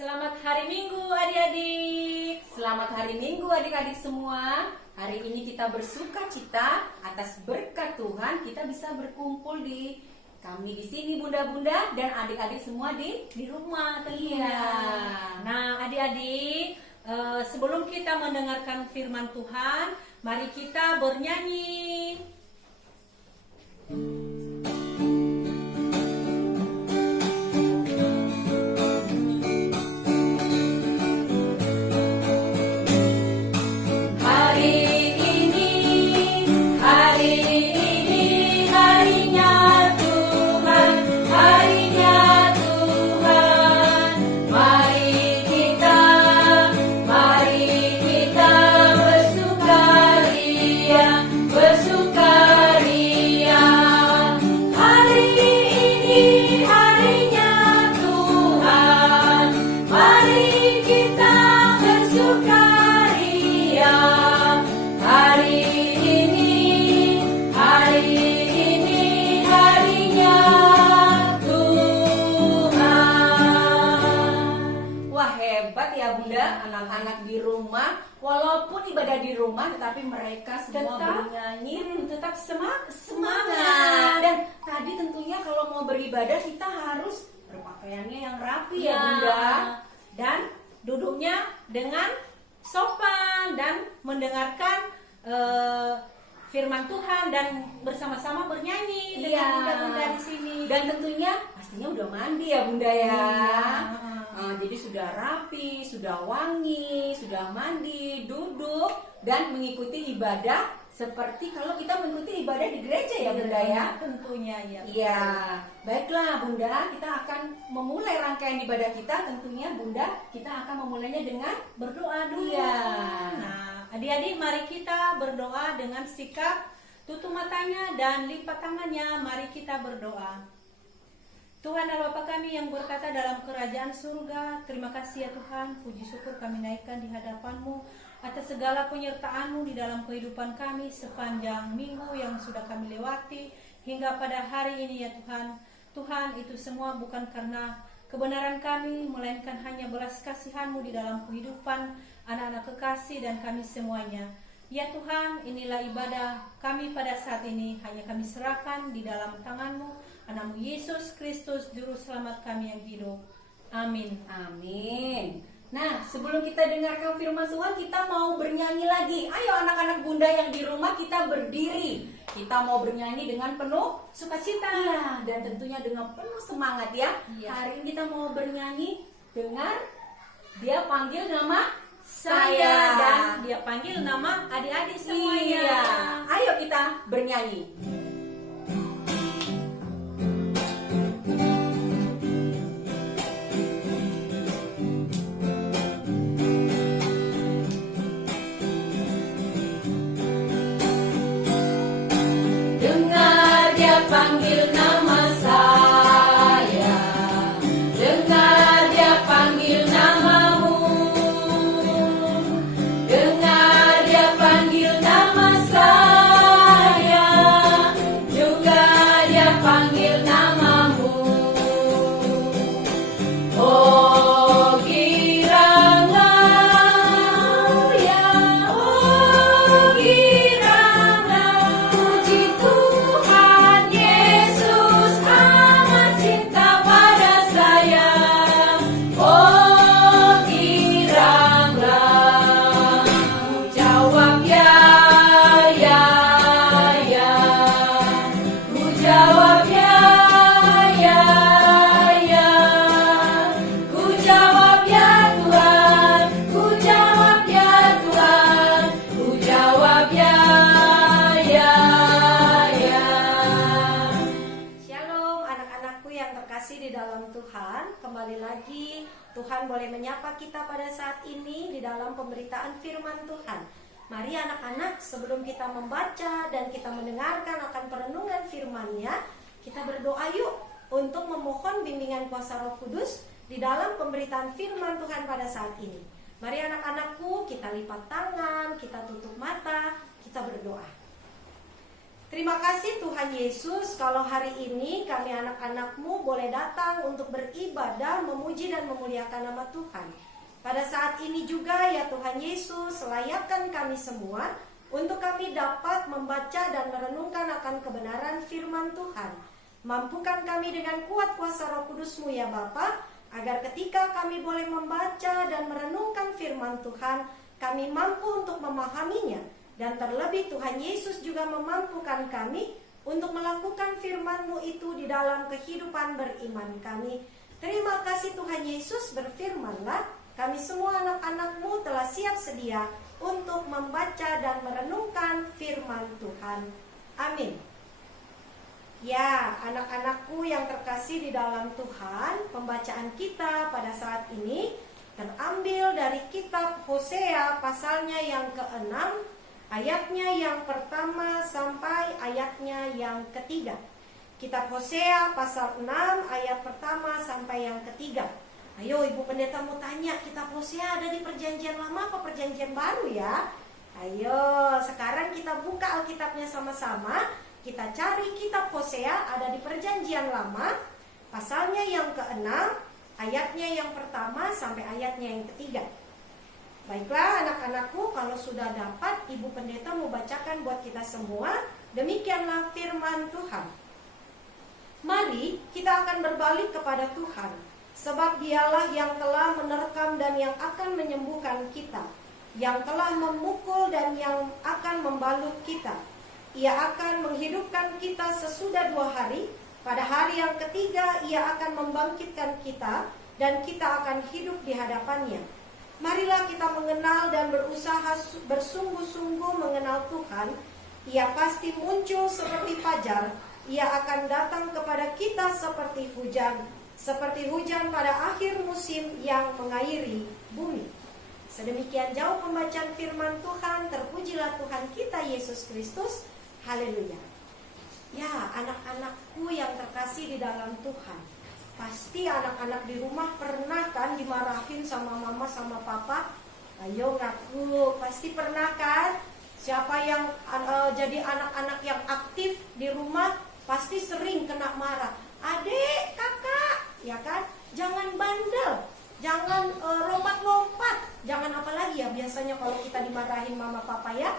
Selamat hari Minggu adik-adik. Selamat hari Minggu adik-adik semua. Hari ini kita bersuka cita atas berkat Tuhan kita bisa berkumpul di kami di sini bunda-bunda dan adik-adik semua di rumah tentunya. Iya. Nah adik-adik, sebelum kita mendengarkan firman Tuhan, mari kita bernyanyi. Anak-anak di rumah, walaupun ibadah di rumah, tetapi mereka semua bernyanyi, tetap semangat. Dan tadi tentunya kalau mau beribadah kita harus berpakaiannya yang rapi ya Bunda. Dan duduknya dengan sopan dan mendengarkan firman Tuhan dan bersama-sama bernyanyi dengan bunda-bunda di sini. Dan tentunya pastinya udah mandi ya Bunda ya. Jadi sudah rapi, sudah wangi, sudah mandi, duduk dan mengikuti ibadah seperti kalau kita mengikuti ibadah di gereja ya Bunda ya. Tentunya ya. Iya. Baiklah Bunda, kita akan memulai rangkaian ibadah kita. Tentunya Bunda, kita akan memulainya dengan berdoa dulu. Iya. Nah, adik-adik mari kita berdoa dengan sikap tutup matanya dan lipat tangannya. Mari kita berdoa. Tuhan Allah Bapa kami yang berkata dalam kerajaan surga, terima kasih ya Tuhan, puji syukur kami naikkan di hadapan-Mu atas segala penyertaan-Mu di dalam kehidupan kami sepanjang minggu yang sudah kami lewati hingga pada hari ini ya Tuhan. Tuhan, itu semua bukan karena kebenaran kami, melainkan hanya belas kasihan-Mu di dalam kehidupan anak-anak kekasih dan kami semuanya. Ya Tuhan, inilah ibadah kami pada saat ini, hanya kami serahkan di dalam tangan-Mu, Anakmu Yesus Kristus, Juru Selamat kami yang hidup. Amin. Amin. Nah, sebelum kita dengarkan firman Tuhan, kita mau bernyanyi lagi. Ayo anak-anak Bunda yang di rumah, kita berdiri. Kita mau bernyanyi dengan penuh sukacita. Iya, dan tentunya dengan penuh semangat ya. Iya. Hari ini kita mau bernyanyi dengan Dia panggil nama saya dan Dia panggil nama adik-adik semuanya. Iya. Ayo kita bernyanyi. Dengar Dia panggil nama saya, dengar Dia panggil namamu, dengar Dia panggil nama saya, juga Dia panggil namamu. Oh giranglah ya, oh giranglah, puji Tuhan Yesus amat cinta pada saya. Oh giranglah, ku jawab ya, ya, ya, ku jawab ya, ya, ya, ku jawab ya Tuhan, ku jawab ya Tuhan, ku jawab ya, ya, ya. Shalom anak-anakku yang terkasih di dalam Tuhan. Kembali lagi Tuhan boleh menyapa kita pada saat ini di dalam pemberitaan firman Tuhan. Mari anak-anak, sebelum kita membaca dan kita mendengarkan akan perenungan firman-Nya, kita berdoa yuk untuk memohon bimbingan kuasa Roh Kudus di dalam pemberitaan firman Tuhan pada saat ini. Mari anak-anakku, kita lipat tangan, kita tutup mata, kita berdoa. Terima kasih Tuhan Yesus, kalau hari ini kami anak-anak-Mu boleh datang untuk beribadah, memuji dan memuliakan nama Tuhan. Pada saat ini juga ya Tuhan Yesus, layakkan kami semua untuk kami dapat membaca dan merenungkan akan kebenaran firman Tuhan. Mampukan kami dengan kuat kuasa Roh Kudus-Mu ya Bapa, agar ketika kami boleh membaca dan merenungkan firman Tuhan, kami mampu untuk memahaminya. Dan terlebih Tuhan Yesus juga memampukan kami untuk melakukan firman-Mu itu di dalam kehidupan beriman kami. Terima kasih Tuhan Yesus, berfirman-Lah, kami semua anak-anak-Mu telah siap sedia untuk membaca dan merenungkan firman Tuhan. Amin. Ya, anak-anakku yang terkasih di dalam Tuhan, pembacaan kita pada saat ini terambil dari kitab Hosea pasalnya yang ke-6, ayatnya yang pertama sampai ayatnya yang ketiga. Kitab Hosea pasal 6 ayat pertama sampai yang ketiga. Ayo Ibu Pendeta mau tanya, kitab Hosea ada di perjanjian lama apa perjanjian baru ya? Ayo sekarang kita buka Alkitabnya sama-sama. Kita cari kitab Hosea ada di perjanjian lama, pasalnya yang ke-6, ayatnya yang pertama sampai ayatnya yang ketiga. Baiklah anak-anakku, kalau sudah dapat, Ibu Pendeta mau bacakan buat kita semua. Demikianlah firman Tuhan. Mari kita akan berbalik kepada Tuhan, sebab Dialah yang telah menerkam dan yang akan menyembuhkan kita, yang telah memukul dan yang akan membalut kita. Ia akan menghidupkan kita sesudah 2 hari. Pada hari yang ketiga Ia akan membangkitkan kita, dan kita akan hidup di hadapannya. Marilah kita mengenal dan berusaha bersungguh-sungguh mengenal Tuhan. Ia pasti muncul seperti fajar. Ia akan datang kepada kita seperti hujan pada akhir musim yang mengairi bumi. Sedemikian jauh pembacaan firman Tuhan. Terpujilah Tuhan kita Yesus Kristus. Haleluya. Ya, anak-anakku yang terkasih di dalam Tuhan, pasti anak-anak di rumah pernah kan dimarahin sama mama sama papa? Ayo ngaku, pasti pernah kan? Siapa yang jadi anak-anak yang aktif di rumah pasti sering kena marah. Adik, kakak, ya kan? Jangan bandel, jangan lompat-lompat, jangan apa lagi ya biasanya kalau kita dimarahin mama papa ya.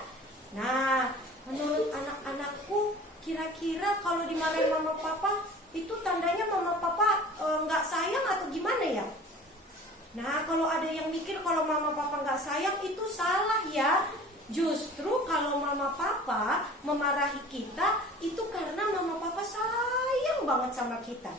Nah, menurut anak-anakku, kira-kira kalau dimarahin mama papa itu tandanya mama papa nggak sayang atau gimana ya? Nah, kalau ada yang mikir kalau mama papa nggak sayang itu salah ya. Justru kalau mama papa memarahi kita itu karena mama papa sayang banget sama kita.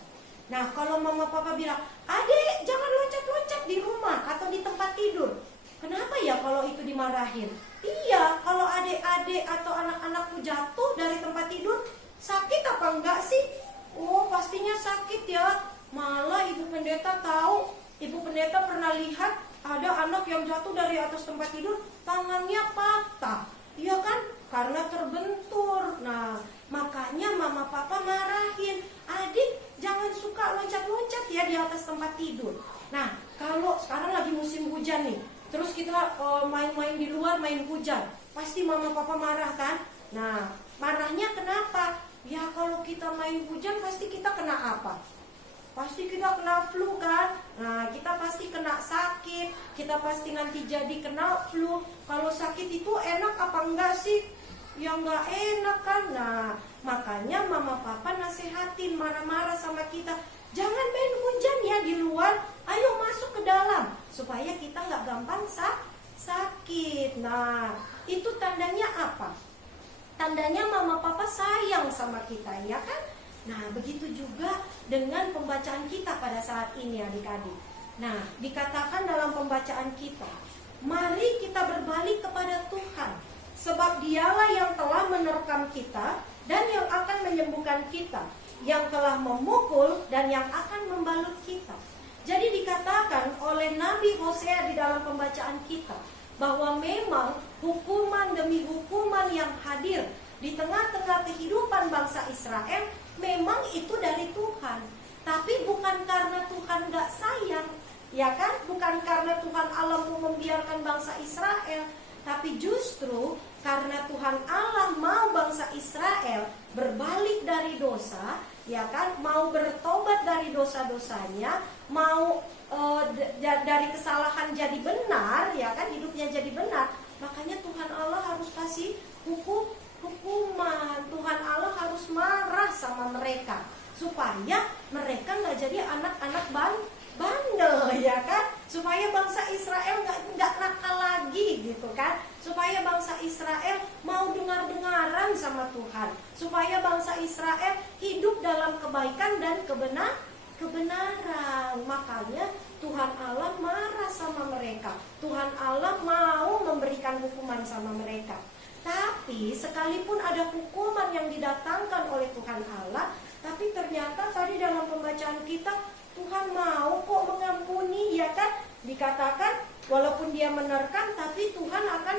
Nah, kalau mama papa bilang, adik jangan loncat-loncat di rumah atau di tempat tidur, kenapa ya kalau itu dimarahin? Iya, kalau adik-adik atau anak-anakku jatuh dari tempat tidur, sakit apa enggak sih? Oh, pastinya sakit ya. Malah Ibu Pendeta tahu, Ibu Pendeta pernah lihat ada anak yang jatuh dari atas tempat tidur, tangannya patah. Iya kan? Karena terbentur. Nah, makanya mama papa marahin, adik jangan suka loncat-loncat ya di atas tempat tidur. Nah, kalau sekarang lagi musim hujan nih, terus kita main-main di luar, main hujan, pasti mama papa marah kan? Nah, marahnya kenapa? Ya kalau kita main hujan pasti kita kena apa? Pasti kita kena flu kan? Nah, kita pasti kena sakit, kita pasti nanti jadi kena flu. Kalau sakit itu enak apa enggak sih? Ya enggak enak kan? Nah, makanya mama papa nasehatin, marah-marah sama kita. Jangan main hujan ya di luar, ayo masuk ke dalam, supaya kita enggak gampang sakit. Nah, itu tandanya apa? Tandanya mama papa sayang sama kita, ya kan? Nah, begitu juga dengan pembacaan kita pada saat ini adik-adik. Nah, dikatakan dalam pembacaan kita, mari kita berbalik kepada Tuhan, sebab Dialah yang telah menerkam kita dan yang akan menyembuhkan kita, yang telah memukul dan yang akan membalut kita. Jadi dikatakan oleh Nabi Hosea di dalam pembacaan kita, bahwa memang hukuman demi hukuman yang hadir di tengah-tengah kehidupan bangsa Israel memang itu dari Tuhan. Tapi bukan karena Tuhan gak sayang, ya kan? Bukan karena Tuhan Allah mau membiarkan bangsa Israel, tapi justru karena Tuhan Allah mau bangsa Israel berbalik dari dosa, ya kan, mau bertobat dari dosa-dosanya, mau dari kesalahan jadi benar, ya kan, hidupnya jadi benar. Makanya Tuhan Allah harus kasih hukuman. Tuhan Allah harus marah sama mereka supaya mereka nggak jadi anak-anak bandel, ya kan, supaya bangsa Israel nggak nakal lagi, gitu kan, supaya bangsa Israel mau dengar-dengaran sama Tuhan, supaya bangsa Israel hidup dalam kebaikan dan kebenaran. Makanya Tuhan Allah marah sama mereka. Tuhan Allah mau memberikan hukuman sama mereka. Tapi sekalipun ada hukuman yang didatangkan oleh Tuhan Allah, tapi ternyata tadi dalam pembacaan kita Tuhan mau kok mengampuni, ya kan? Dikatakan walaupun dia menerkam, tapi Tuhan akan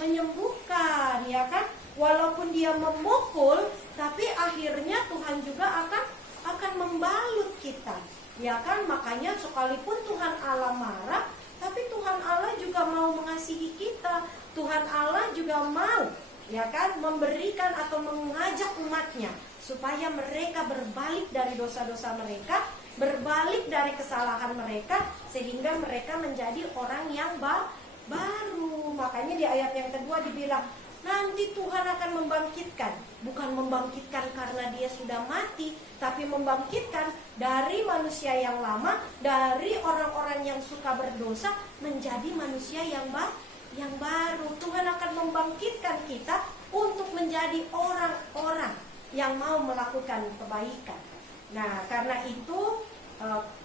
menyembuhkan, ya kan? Walaupun dia memukul, tapi akhirnya Tuhan juga akan membalut kita, ya kan? Makanya sekalipun Tuhan Allah marah, tapi Tuhan Allah juga mau mengasihi kita. Tuhan Allah juga mau, ya kan, memberikan atau mengajak umatnya supaya mereka berbalik dari dosa-dosa mereka, berbalik dari kesalahan mereka, sehingga mereka menjadi orang yang baru. Makanya di ayat yang kedua dibilang, nanti Tuhan akan membangkitkan, bukan membangkitkan karena dia sudah mati, tapi membangkitkan dari manusia yang lama, dari orang-orang yang suka berdosa menjadi manusia yang baru. Tuhan akan membangkitkan kita untuk menjadi orang-orang yang mau melakukan kebaikan. Nah, karena itu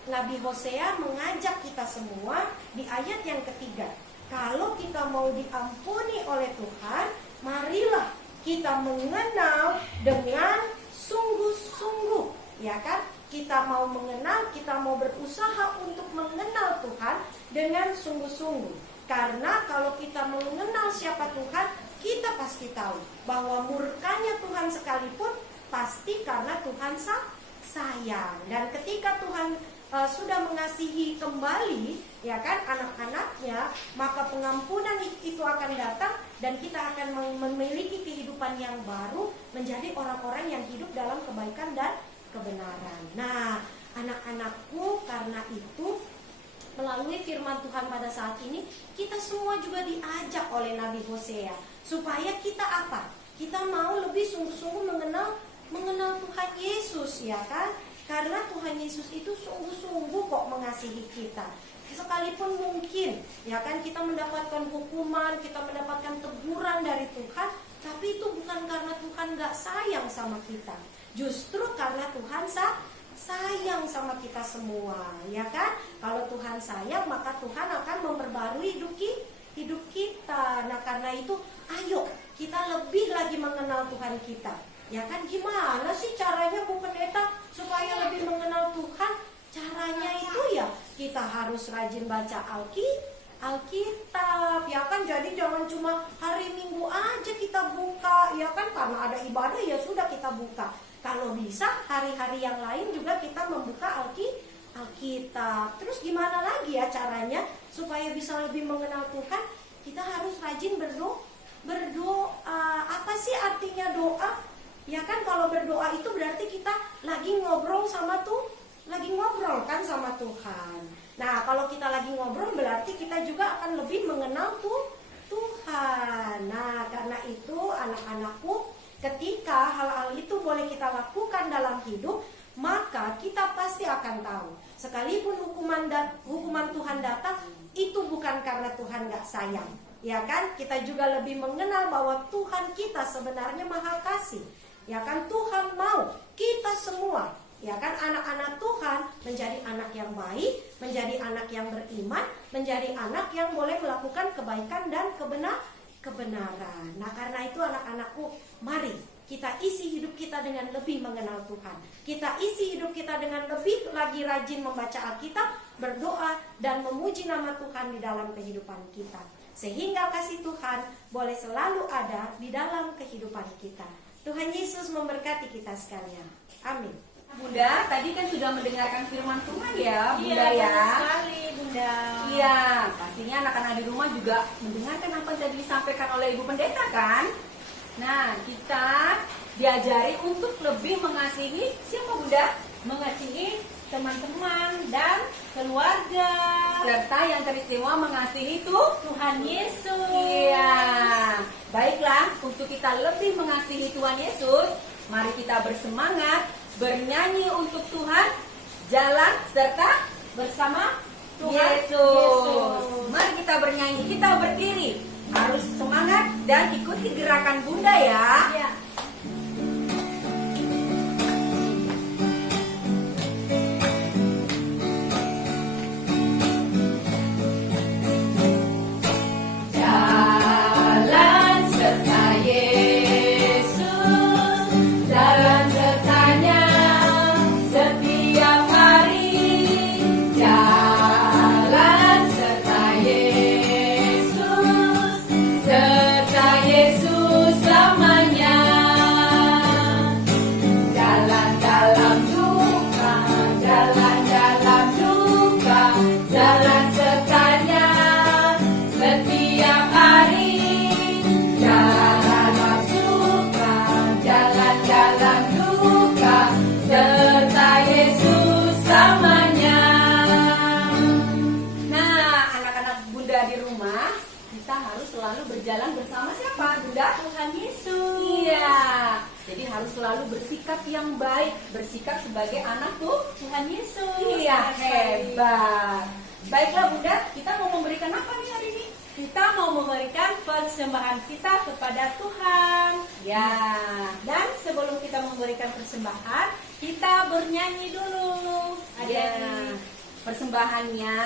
Nabi Hosea mengajak kita semua di ayat yang ketiga, kalau kita mau diampuni oleh Tuhan, marilah kita mengenal dengan sungguh-sungguh, ya kan? Kita mau mengenal, kita mau berusaha untuk mengenal Tuhan dengan sungguh-sungguh. Karena kalau kita mengenal siapa Tuhan, kita pasti tahu bahwa murkanya Tuhan sekalipun pasti karena Tuhan sayang. Dan ketika Tuhan sudah mengasihi kembali, ya kan, anak-anaknya, maka pengampunan itu akan datang dan kita akan memiliki kehidupan yang baru, menjadi orang-orang yang hidup dalam kebaikan dan kebenaran. Nah, anak-anakku, karena itu melalui firman Tuhan pada saat ini, kita semua juga diajak oleh Nabi Hosea supaya kita apa? Kita mau lebih sungguh-sungguh mengenal Tuhan Yesus, ya kan? Karena Tuhan Yesus itu sungguh-sungguh kok mengasihi kita. Sekalipun mungkin, ya kan, kita mendapatkan hukuman, kita mendapatkan teguran dari Tuhan, tapi itu bukan karena Tuhan gak sayang sama kita. Justru karena Tuhan sayang sama kita semua, ya kan? Kalau Tuhan sayang, maka Tuhan akan memperbarui hidup kita. Nah, karena itu ayo kita lebih lagi mengenal Tuhan kita, ya kan? Gimana sih caranya Bu Pendeta supaya lebih mengenal Tuhan? Caranya itu ya kita harus rajin baca Alkitab, ya kan? Jadi jangan cuma hari Minggu aja kita buka, ya kan? Karena ada ibadah ya sudah kita buka. Kalau bisa hari-hari yang lain juga kita membuka Alkitab. Terus gimana lagi ya caranya supaya bisa lebih mengenal Tuhan? Kita harus rajin berdoa. Apa sih artinya doa? Ya kan, kalau berdoa itu berarti kita lagi ngobrol kan sama Tuhan. Nah, kalau kita lagi ngobrol berarti kita juga akan lebih mengenal Tuhan. Nah, karena itu anak-anakku, ketika hal-hal itu boleh kita lakukan dalam hidup, maka kita pasti akan tahu, sekalipun hukuman Tuhan datang, itu bukan karena Tuhan gak sayang, ya kan? Kita juga lebih mengenal bahwa Tuhan kita sebenarnya maha kasih, ya kan? Tuhan mau kita semua, ya kan, anak-anak Tuhan menjadi anak yang baik, menjadi anak yang beriman, menjadi anak yang boleh melakukan kebaikan dan kebenaran. Nah, karena itu anak-anakku, mari kita isi hidup kita dengan lebih mengenal Tuhan. Kita isi hidup kita dengan lebih lagi rajin membaca Alkitab, berdoa, dan memuji nama Tuhan di dalam kehidupan kita. Sehingga kasih Tuhan boleh selalu ada di dalam kehidupan kita. Tuhan Yesus memberkati kita sekalian. Amin. Bunda, tadi kan sudah mendengarkan firman Tuhan ya, Bunda Iya, ya. benar sekali, Bunda. Bunda. Iya, pastinya anak-anak di rumah juga mendengarkan apa yang tadi disampaikan oleh Ibu Pendeta kan? Nah, kita diajari untuk lebih mengasihi siapa Bunda? Mengasihi teman-teman dan keluarga. Serta yang teristimewa mengasihi Tuhan Yesus. Iya. Baiklah, untuk kita lebih mengasihi Tuhan Yesus, mari kita bersemangat bernyanyi untuk Tuhan, jalan serta Bersama Tuhan Yesus. Mari kita bernyanyi, kita berdiri. Harus semangat dan ikuti gerakan Bunda ya. Ya. Jalan serta Yesus, jalan sertanya setiap hari. Jalan serta Yesus, serta Yesus selamanya. Jalan dalam duka, jalan dalam duka, jalan sertanya setiap hari. Jalan suka, jalan dalam duka, serta Yesus selamanya. Nah, anak-anak Bunda di rumah, kita harus selalu berjalan bersama siapa Bunda? Tuhan Yesus. Iya. Jadi harus selalu bersikap yang baik, bersikap sebagai anak Tuhan Yesus. Iya, hebat. Baiklah Bunda, kita mau memberikan apa nih hari ini? Kita mau memberikan persembahan kita kepada Tuhan. Ya. Dan sebelum kita memberikan persembahan, kita bernyanyi dulu. Ya. Adik-adik. Persembahannya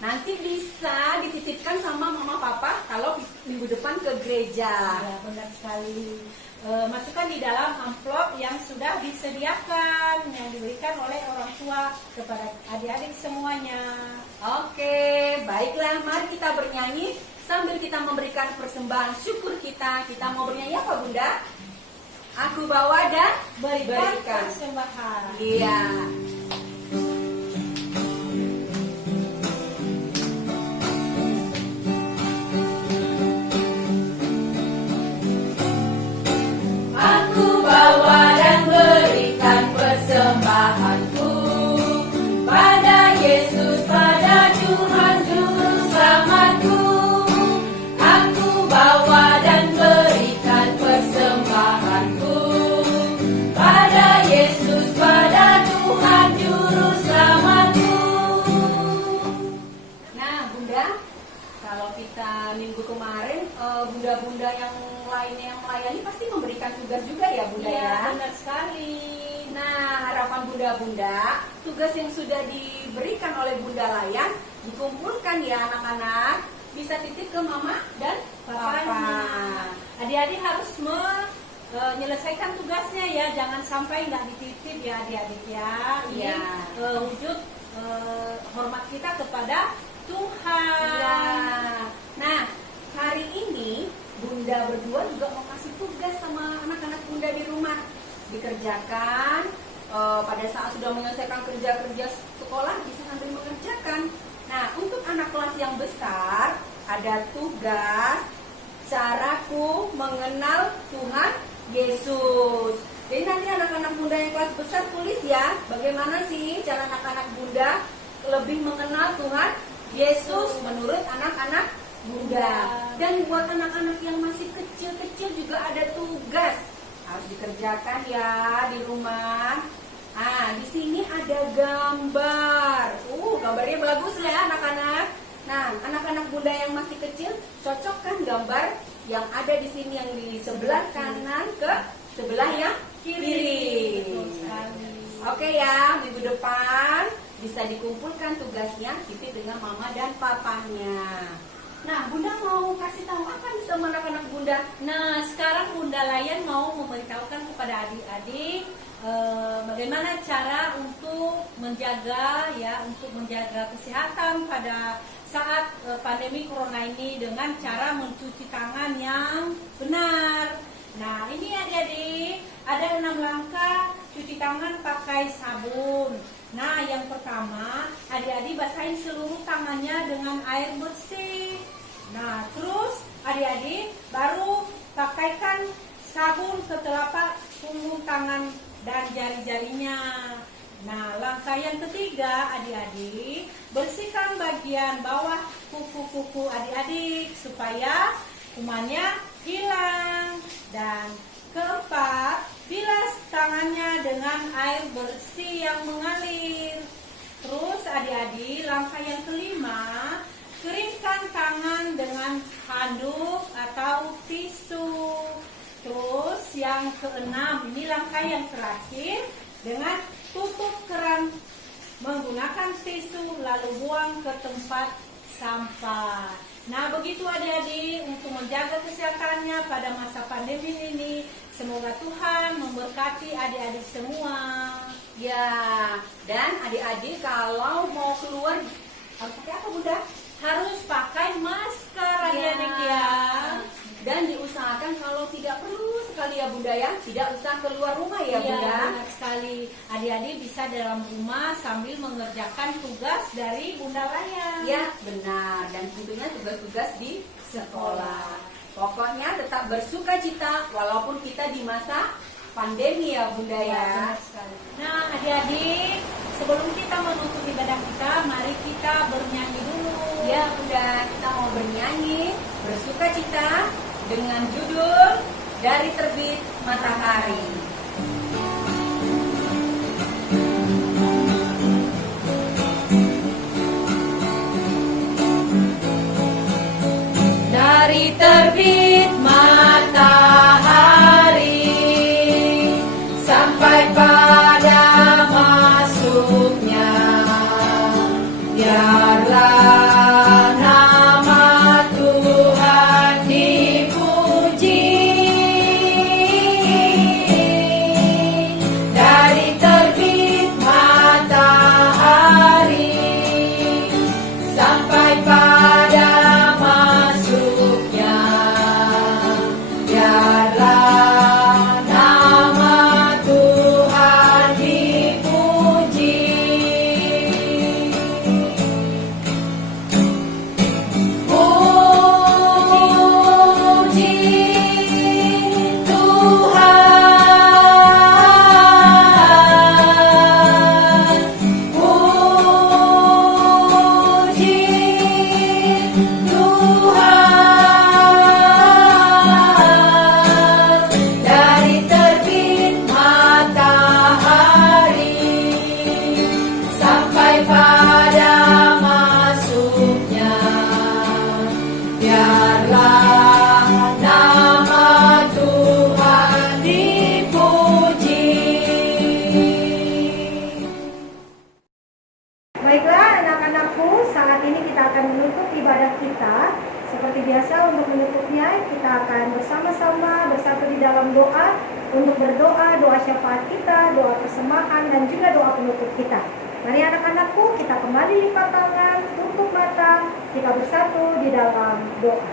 nanti bisa dititipkan sama mama papa kalau minggu depan ke gereja. Ya, benar sekali. Masukkan di dalam amplop yang sudah disediakan, yang diberikan oleh orang tua kepada adik-adik semuanya. Oke, baiklah, mari kita bernyanyi sambil kita memberikan persembahan syukur kita. Kita mau bernyanyi apa Bunda? Aku bawa dan Berikan persembahan. Iya. Aku bawa dan berikan persembahanku pada Yesus, pada Tuhan Juru Selamatku. Aku bawa dan berikan persembahanku pada Yesus, pada Tuhan Juru Selamatku. Nah Bunda, kalau kita minggu kemarin bunda-bunda yang lainnya yang melayani pasti memberikan tugas juga ya Bunda Iya, ya. benar sekali. Nah, harapan bunda-bunda, tugas yang sudah diberikan oleh Bunda Layan dikumpulkan ya anak-anak, bisa titip ke mama dan papa. Papanya. Adik-adik harus menyelesaikan tugasnya ya, jangan sampai nggak dititip ya adik-adik ya. Ini Iya. wujud hormat kita kepada Tuhan. Iya. Nah, hari ini Bunda berdua juga mau kasih tugas sama anak-anak Bunda di rumah. Dikerjakan pada saat sudah menyelesaikan kerja-kerja sekolah bisa sambil mengerjakan. Nah, untuk anak kelas yang besar ada tugas caraku mengenal Tuhan Yesus. Jadi nanti anak-anak Bunda yang kelas besar tulis ya, bagaimana sih cara anak-anak Bunda lebih mengenal Tuhan Yesus menurut anak-anak Bunda. Dan buat anak-anak yang masih kecil-kecil juga ada tugas harus dikerjakan ya di rumah. Ah, di sini ada gambar. Gambarnya bagus ya anak-anak. Nah, anak-anak Bunda yang masih kecil cocokkan gambar yang ada di sini yang di sebelah kanan ke sebelah yang kiri. Betul sekali. Oke ya, minggu depan bisa dikumpulkan tugasnya Siti dengan mama dan papanya. Nah, Bunda mau kasih tahu apa nih sama anak-anak Bunda? Nah, sekarang Bunda Layan mau memberitahukan kepada adik-adik bagaimana cara untuk menjaga kesehatan pada saat pandemi corona ini dengan cara mencuci tangan yang benar. Nah, ini adik-adik ada 6 langkah cuci tangan pakai sabun. Nah, yang pertama, adik-adik basahin seluruh tangannya dengan air bersih. Nah, terus adik-adik baru pakaikan sabun ke telapak punggung tangan dan jari-jarinya. Nah, langkah yang ketiga, adik-adik bersihkan bagian bawah kuku-kuku adik-adik supaya kumannya hilang. Dan keempat, bilas tangannya dengan air bersih yang mengalir. Terus adik-adik, langkah yang kelima, keringkan tangan dengan handuk atau tisu. Terus yang keenam, ini langkah yang terakhir, dengan tutup keran menggunakan tisu lalu buang ke tempat sampah. Nah, begitu adik-adik untuk menjaga kesehatannya pada masa pandemi ini. Semoga Tuhan memberkati adik-adik semua. Ya, dan adik-adik kalau mau keluar harus pakai apa Bunda? Harus pakai masker adik-adik ya. Dan diusahakan kalau tidak perlu sekali ya Bunda ya, tidak usah keluar rumah ya Iya, Bunda. benar sekali. Adik-adik bisa dalam rumah sambil mengerjakan tugas dari Bunda Layang. Ya, benar. Dan tentunya tugas-tugas di sekolah. Pokoknya tetap bersuka cita walaupun kita di masa pandemi ya Bunda ya. Benar sekali. Nah, adik-adik, sebelum kita menutup ibadah kita, mari kita bernyanyi dulu. Ya Bunda, kita mau bernyanyi bersuka cita dengan judul Dari Terbit Matahari. Dari terbit matahari sampai pada masuknya, biarlah nama Tuhan dipuji. Dari terbit matahari sampai pada masuknya, biarlah nama Tuhan dipuji. Puji Tuhan, puji Tuhan. Dari terbit matahari sampai pada masuknya, biarlah nama Tuhan dipuji. Baiklah anak-anakku, saat ini kita akan menutup ibadah kita. Seperti biasa untuk menutupnya kita akan bersama-sama bersatu di dalam doa untuk berdoa, doa syafaat kita, doa persembahan dan juga doa penutup kita. Mari anak-anakku, kita kembali lipat tangan, tutup mata, kita bersatu di dalam doa.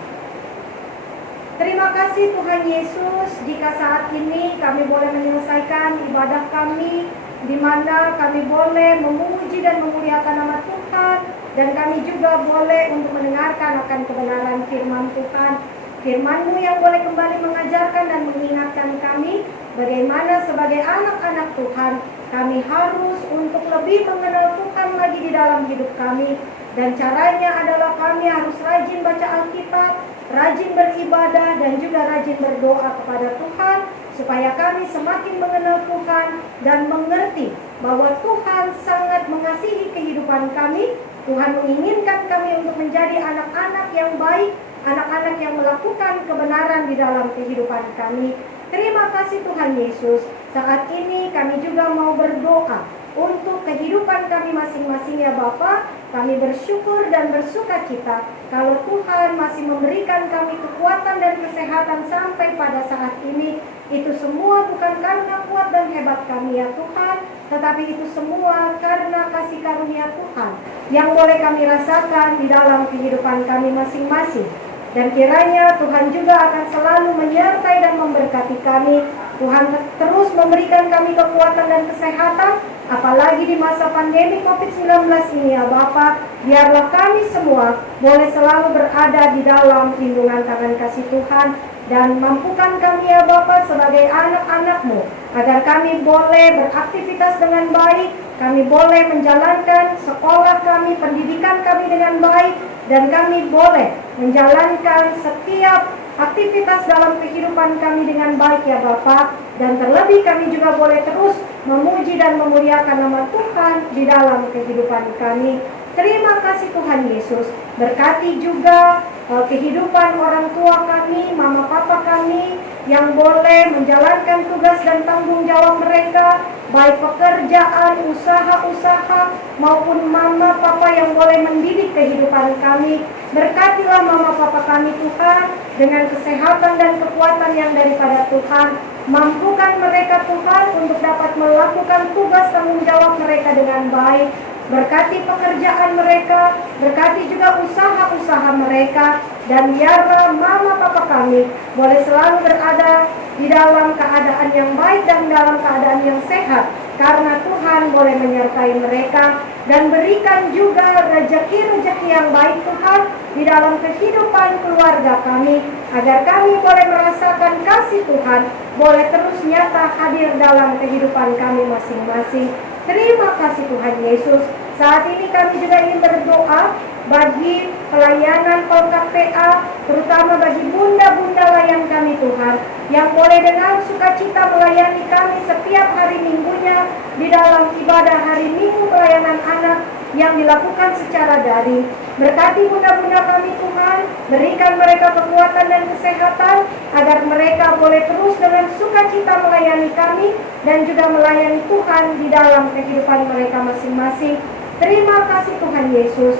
Terima kasih Tuhan Yesus, jika saat ini kami boleh menyelesaikan ibadah kami, di mana kami boleh memuji dan memuliakan nama Tuhan, dan kami juga boleh untuk mendengarkan akan kebenaran firman Tuhan. Firman-Mu yang boleh kembali mengajarkan dan mengingatkan kami bagaimana sebagai anak-anak Tuhan kami harus untuk lebih mengenal Tuhan lagi di dalam hidup kami. Dan caranya adalah kami harus rajin baca Alkitab, rajin beribadah dan juga rajin berdoa kepada Tuhan, supaya kami semakin mengenal Tuhan dan mengerti bahwa Tuhan sangat mengasihi kehidupan kami. Tuhan menginginkan kami untuk menjadi anak-anak yang baik, anak-anak yang melakukan kebenaran di dalam kehidupan kami. Terima kasih Tuhan Yesus. Saat ini kami juga mau berdoa untuk kehidupan kami masing-masing ya Bapa. Kami bersyukur dan bersuka cita kalau Tuhan masih memberikan kami kekuatan dan kesehatan sampai pada saat ini. Itu semua bukan karena kuat dan hebat kami ya Tuhan, tetapi itu semua karena kasih karunia Tuhan yang boleh kami rasakan di dalam kehidupan kami masing-masing. Dan kiranya Tuhan juga akan selalu menyertai dan memberkati kami. Tuhan terus memberikan kami kekuatan dan kesehatan Apalagi di masa pandemi COVID-19 ini ya Bapa, biarlah kami semua boleh selalu berada di dalam lindungan tangan kasih Tuhan. Dan mampukan kami ya Bapa sebagai anak-anak-Mu, agar kami boleh beraktivitas dengan baik, kami boleh menjalankan sekolah kami, pendidikan kami dengan baik, dan kami boleh menjalankan setiap aktivitas dalam kehidupan kami dengan baik ya Bapa. Dan terlebih kami juga boleh terus memuji dan memuliakan nama Tuhan di dalam kehidupan kami. Terima kasih Tuhan Yesus. Berkati juga kehidupan orang tua kami, mama papa kami yang boleh menjalankan tugas dan tanggung jawab mereka, baik pekerjaan, usaha-usaha maupun mama papa yang boleh mendidik kehidupan kami. Berkatilah mama papa kami Tuhan dengan kesehatan dan kekuatan yang daripada Tuhan. Mampukan mereka Tuhan untuk dapat melakukan tugas tanggung jawab mereka dengan baik. Berkati pekerjaan mereka, berkati juga usaha-usaha mereka, dan biarlah mama papa kami boleh selalu berada di dalam keadaan yang baik dan dalam keadaan yang sehat, karena Tuhan boleh menyertai mereka. Dan berikan juga rezeki-rezeki yang baik Tuhan di dalam kehidupan keluarga kami, agar kami boleh merasakan kasih Tuhan, boleh terus nyata hadir dalam kehidupan kami masing-masing. Terima kasih Tuhan Yesus. Saat ini kami juga ingin berdoa bagi pelayanan Polkap PA, terutama bagi bunda-bunda layan kami Tuhan, yang boleh dengan sukacita melayani kami setiap hari minggunya di dalam ibadah hari Minggu pelayanan anak yang dilakukan secara daring. Berkati bunda-bunda kami Tuhan, berikan mereka kekuatan dan kesehatan, agar mereka boleh terus dengan sukacita melayani kami dan juga melayani Tuhan di dalam kehidupan mereka masing-masing. Terima kasih Tuhan Yesus.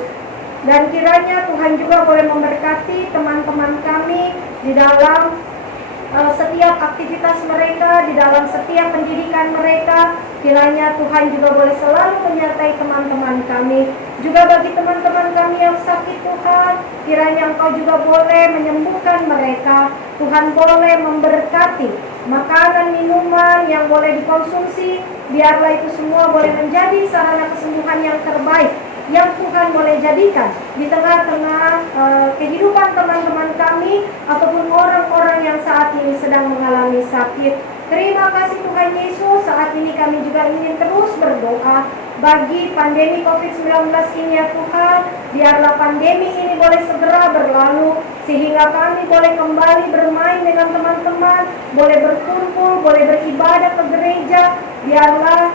Dan kiranya Tuhan juga boleh memberkati teman-teman kami di dalam setiap aktivitas mereka, di dalam setiap pendidikan mereka. Kiranya Tuhan juga boleh selalu menyertai teman-teman kami. Juga bagi teman-teman kami yang sakit Tuhan, kiranya Engkau juga boleh menyembuhkan mereka. Tuhan boleh memberkati makanan, minuman yang boleh dikonsumsi. Biarlah itu semua boleh menjadi sarana kesembuhan yang terbaik yang Tuhan boleh jadikan di tengah-tengah kehidupan teman-teman kami ataupun orang-orang yang saat ini sedang mengalami sakit. Terima kasih Tuhan Yesus. Saat ini kami juga ingin terus berdoa bagi pandemi COVID-19 ini ya Tuhan. Biarlah pandemi ini boleh segera berlalu, sehingga kami boleh kembali bermain dengan teman-teman, boleh berkumpul, boleh beribadah ke gereja. Biarlah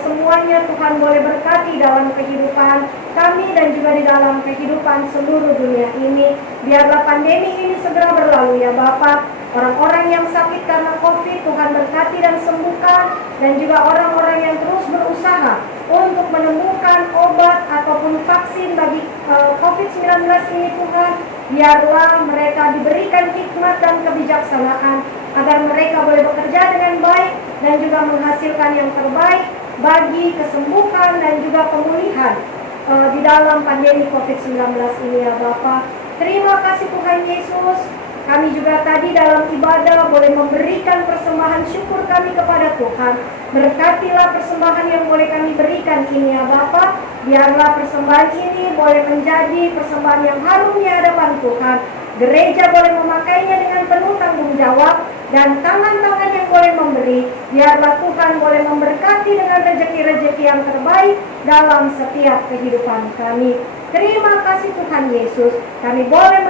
semuanya Tuhan boleh berkati dalam kehidupan kami dan juga di dalam kehidupan seluruh dunia ini. Biarlah pandemi ini segera berlalu ya Bapa. Orang-orang yang sakit karena COVID Tuhan berkati dan sembuhkan, dan juga orang-orang yang terus berusaha untuk menemukan obat ataupun vaksin bagi COVID-19 ini Tuhan. Biarlah mereka diberikan hikmat dan kebijaksanaan, agar mereka boleh bekerja dengan baik dan juga menghasilkan yang terbaik bagi kesembuhan dan juga pemulihan di dalam pandemi COVID-19 ini ya Bapa. Terima kasih Tuhan Yesus. Kami juga tadi dalam ibadah boleh memberikan persembahan syukur kami kepada Tuhan. Berkatilah persembahan yang boleh kami berikan ini ya Bapa. Biarlah persembahan ini boleh menjadi persembahan yang harum di hadapan Tuhan. Gereja boleh memakainya dengan penuh tanggung jawab, dan tangan-tangan yang boleh memberi. Biarlah Tuhan boleh memberkati dengan rezeki-rezeki yang terbaik dalam setiap kehidupan kami. Terima kasih Tuhan Yesus. Kami boleh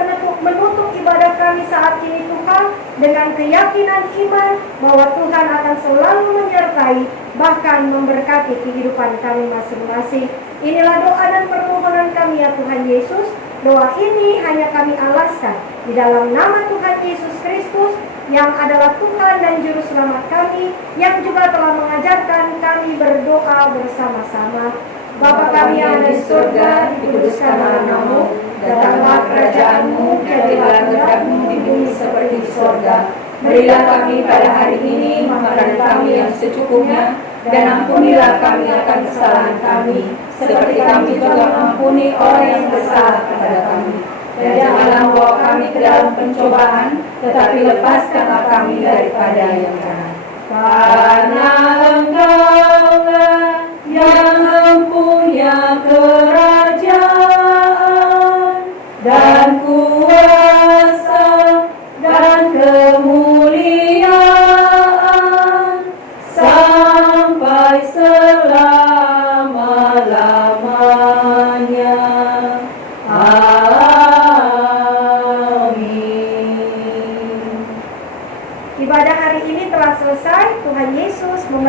menutup ibadah kami saat ini Tuhan dengan keyakinan iman bahwa Tuhan akan selalu menyertai, bahkan memberkati kehidupan kami masing-masing. Inilah doa dan permohonan kami ya Tuhan Yesus. Doa ini hanya kami alaskan di dalam nama Tuhan Yesus Kristus, yang adalah Tuhan dan Juru Selamat kami, yang juga telah mengajarkan kami berdoa bersama-sama. Bapa kami yang ada di surga, dikuduskanlah nama-Mu, datanglah kerajaan-Mu, jadilah kehendak-Mu di bumi seperti di surga. Berilah kami pada hari ini makanan kami yang secukupnya, dan ampunilah kami akan kesalahan kami, seperti kami juga mengampuni orang yang bersalah kepada kami. Dan janganlah membawa kami ke dalam pencobaan, tetapi lepaskanlah kami daripada yang jahat. Karena Engkaulah yang mempunyai kerajaan dan kuasa dan kemuliaan sampai selama-lamanya. Amin. Ibadah hari ini telah selesai. Tuhan Yesus